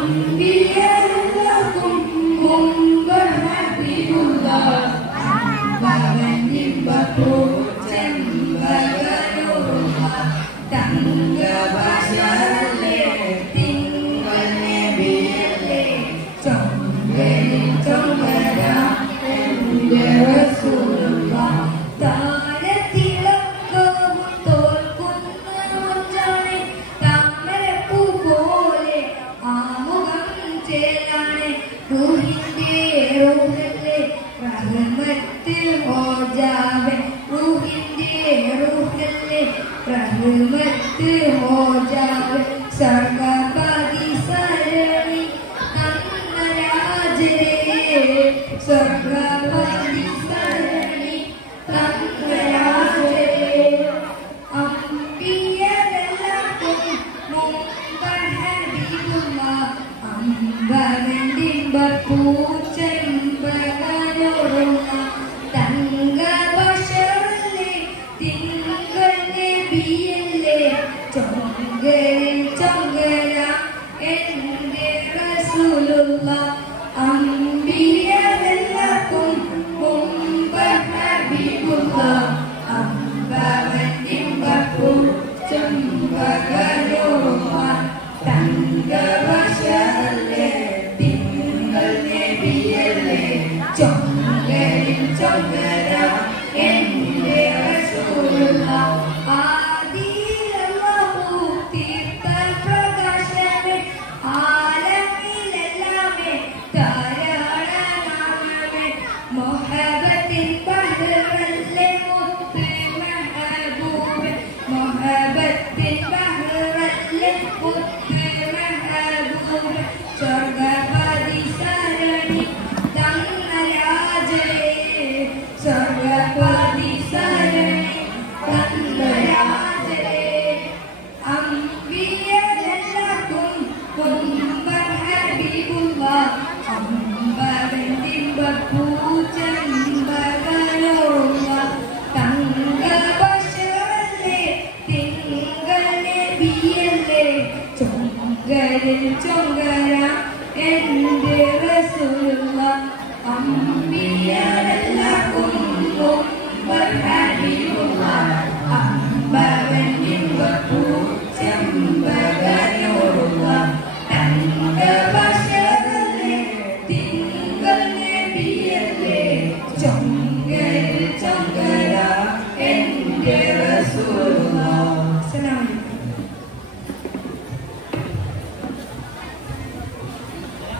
അമ്പിയരെല്ലാവർക്കും മുമ്പ് ഹബീബുല്ലാഹ് ഭവനിമ്പപ്പൂ ചെമ്പകനൂറുള്ള തങ്കബശറല്ലേ തിങ്കൾ നബിയല്ലേ ചൊങ്കലിൽ ചൊങ്കര എൻ്റെ റസൂലുള്ളാഹ് താരത്തിളക്കവും തോൽക്കുന്ന മുഞ്ചാണ് താമരപ്പൂ പോലെ ആമുഖം ചേലാണ് റൂഹിന്റെ റൂഹല്ലേ റഹ്മത്ത് ഹോജാവേ റൂഹിന്റെ റൂഹല്ലേ റഹ്മത്ത് ഹോജാവേ സർവപതി സരണി തന്നരാജരേ സർവപതി സരണി തന്നരാജരേ അമ്പിയരെല്ലാവർക്കും മുമ്പ് ഹബീബുല്ലാഹ് അമ്പവണ്ടിമ്പപ്പൂ ചെമ്പകനൂറുള്ള തങ്കബശറല്ലേ തിങ്കൾ നബിയല്ലേ ചൊങ്കലിൽ ചൊങ്കര എൻ്റെ റസൂലുള്ളാഹ് അമ്പിയരെല്ലാവർക്കും മുമ്പ് ഹബീബുല്ലാഹ് അമ്പവണ്ടിമ്പപ്പൂ ചെമ്പകനൂറുള്ള തങ്കബശറല്ലേ തിങ്കൾ നബിയല്ലേ ചൊങ്കലിൽ ചൊങ്കര എൻ്റെ റസൂലുള്ളാഹ് ആദിയിലല്ലാഹു തീർത്ത പ്രകാശമേ ആലമിലെല്ലാമേ താരാളനാമമേ മുഹബ്ബത്തിൻ ബഹ്റല്ലേ മുത്ത് മെഹബൂബേ മുഹബ്ബത്തിൻ ബഹ്റല്ലേ മുത്ത് മെഹബൂബേ സ്വർഗ്ഗപതി സരണി തന്നരാജരേ സ്വർഗ്ഗപതി സരണി തന്നരാജരേ അമ്പിയരെല്ലാവർക്കും മുമ്പ് ഹബീബുല്ലാഹ് അമ്പവണ്ടിമ്പപ്പൂ ചെമ്പകനൂറുള്ള തങ്കബശറല്ലേ തിങ്കൾ നബിയല്ലേ ചൊങ്കലിൽ ചൊങ്കര എൻ്റെ റസൂലുള്ളാഹ് അമ്പിയരെല്ലാവർക്കും മുമ്പ് ഹബീബുല്ലാഹ് അമ്പവണ്ടിമ്പപ്പൂ